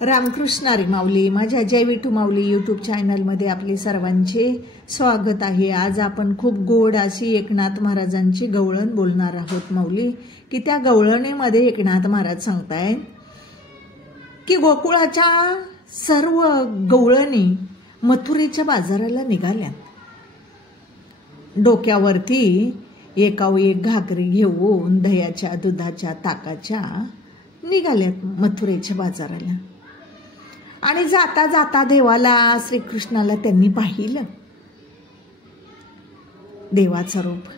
रामकृष्ण हरी माऊली. माझ्या जय विठू माऊली यूट्यूब चॅनलमध्ये आपले सर्वांचे स्वागत आहे. आज आपण खूप गोड अशी एकनाथ महाराजांची गवळण बोलणार आहोत माऊली. की त्या गवळणीमध्ये एकनाथ महाराज सांगतायत की गोकुळाच्या सर्व गवळणी मथुरेच्या बाजाराला निघाल्या. डोक्यावरती एकावर एक घागरी घेऊन दह्याच्या दुधाच्या ताकाच्या निघाल्यात मथुरेच्या बाजाराला. आणि जाता जाता देवाला श्रीकृष्णाला त्यांनी पाहिलं, देवाचं रूप.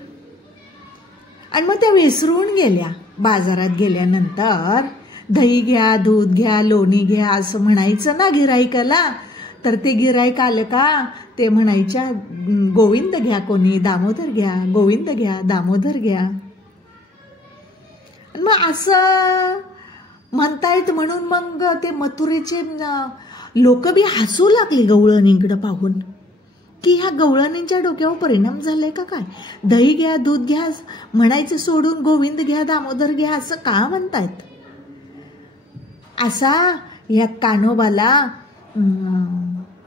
आणि मग त्या विसरून गेल्या. बाजारात गेल्यानंतर दही घ्या, दूध घ्या, लोणी घ्या असं म्हणायचं ना गिराईकाला. तर ते गिराईक आलं का ते म्हणायच्या गोविंद घ्या, कोणी दामोदर घ्या, गोविंद घ्या, दामोदर घ्या. मग असं म्हणतायत म्हणून मग ते मथुरेचे लोक बी हसू लागले गवळणींकडे पाहून की ह्या गवळणींच्या डोक्यावर परिणाम झालाय का काय. दही घ्या, दूध घ्या म्हणायचं सोडून गोविंद घ्या, दामोदर घ्या असं का म्हणतायत. असा या कान्होबाला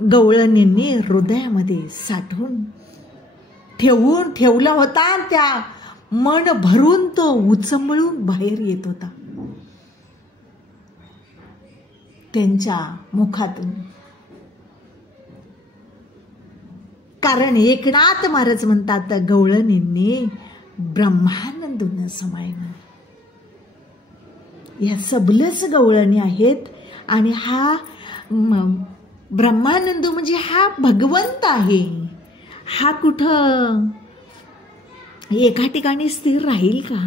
गवळणींनी हृदयामध्ये साठवून ठेवला होता. त्या मन भरून तो उचंबळून बाहेर येत होता त्यांच्या मुखातून. कारण एकनाथ महाराज म्हणतात गवळणींनी ब्रह्मानंदून समायन. या सबलच गवळणी आहेत. आणि हा ब्रह्मानंद म्हणजे हा भगवंत आहे. हा कुठं एका ठिकाणी स्थिर राहील का,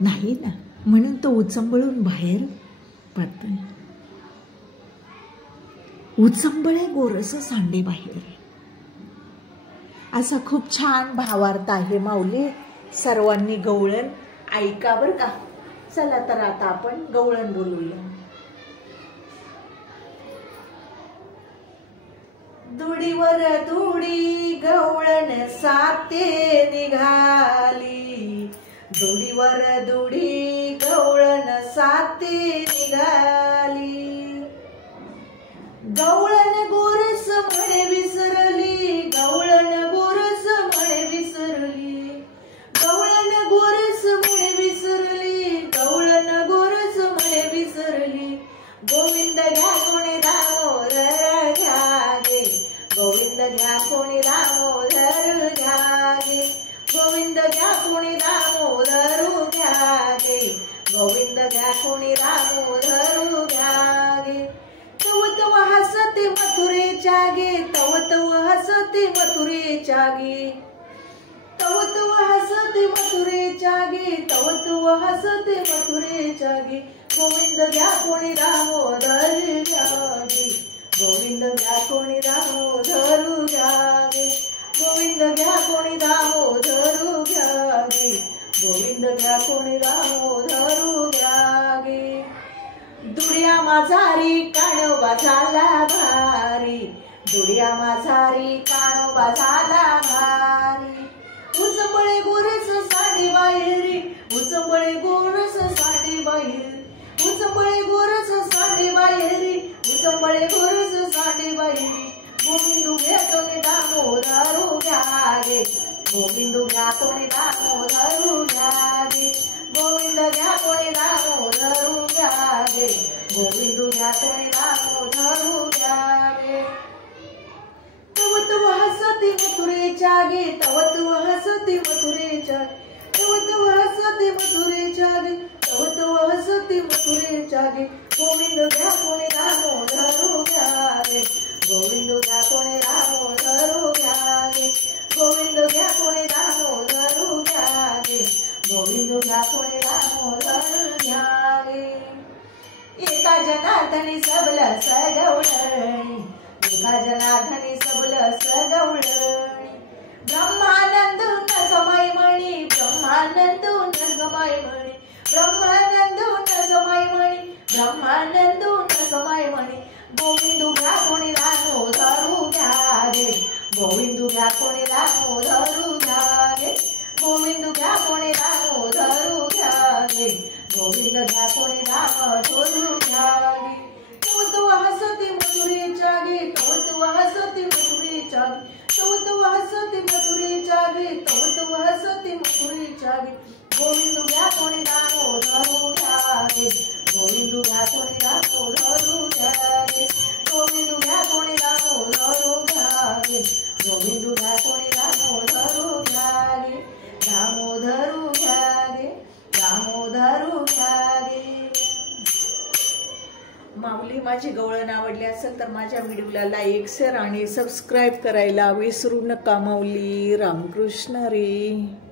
नाही ना. म्हणून तो उचंबळून बाहेर पडतोय. उचंबळे गोरस सांडे बाहेर, असा खूप छान भावार्थ आहे माऊली. सर्वांनी गवळण ऐका बर का. चला तर आता आपण गवळण बोलूया. दुडीवर दुडी गवळण साते निघाली. दुडीवर दुडी गवळण साते निघाली. गवळण गोरस म्हणे विसरली, गवळण गोरस म्हणे विसरली. गवळण गोरस म्हणे विसरली, गवळण गोरस म्हणे विसरली. गोविंद घ्या कोणी दामोदर घ्या गे, गोविंद घ्या कोणी दामोदर घ्या गे. गोविंद घ्या कोणी दामोदर घ्या गे, गोविंद घ्या कोणी दामोदर घ्या गे. तव तव हसते मथुरेच्या गे, तव तव हसते मथुरेच्या गे. तव तव हसते मथुरेच्या गे, तव तव हसते मथुरेच्या गे. गोविंद घ्या कोणी दामोदर घ्या गे, गोविंद घ्या कोणी दामोदर घ्या गे. गोविंद घ्या कोणी दामोदर घ्या गे, गोविंद घ्या कोणी दामोदर घ्या गे. दुडिया माझारी कान्होबा झाला भारी, दुडिया माझारी कान्होबा झाला भारी. उचंबळे गोरस साडी बाहेरी, उचंबळे गोरस साडी बाहेरी. उचंबळे गोरस साडी बाहेरी, उचंबळे गोरस साडी बाहेरी. गोविंद घ्या कोणी दामोदर घ्या गे, गोविंद घ्या कोणी दामोदर घ्या गे. गोविंद घ्या कोणी दामोदर घ्या गे, गोविंद घ्या कोणी दामोदर घ्या गे. तव तव हसते मथुरेच्या गे, तव तव हसते मथुरेच्या. तव तव हसते मथुरेच्या गे, तव तव हसते मथुरेच्या गे. गोविंद घ्या कोणी दामोदर घ्या गे, गोविंद घ्या कोणी दामोदर घ्या गे. गोविंद घ्या कोणी दामोदर घ्या गे, गोविंद घ्या कोणी दामोदर घ्या गे. एका जनार्दनी सबलस गवळणी, एका जनार्दनी सबलस गवळणी. ब्रह्मानंद न समय म्हणी, ब्रह्मानंद न समय म्हणी. ब्रह्मानंद न समय म्हणी, ब्रह्मानंद न समय म्हणी. गोविंद घ्या कोणी दामोदर घ्या गे, गोविंद घ्या कोणी दामोदर घ्या गे. गोविंद घ्या कोणी दामोदर घ्या गे, गोविंद घ्या कोणी दामोदर घ्या दामोदरूच्या गे गोविंदू घ्या कोणी दामोदरू घ्या गे गोविंदू घ्या कोणी दामोदरू घ्या गे गोविंदू घ्या कोणी दामोदरू घ्या गे गोविंदू घ्या कोणी दामोदरू घ्या गे दामोदरू घ्या गे दामोदरू घ्या गे. माऊली माझी गवळण आवडली असेल तर माझ्या व्हिडिओला लाईक शेअर आणि सबस्क्राईब करायला विसरू नका माऊली. रामकृष्ण रे.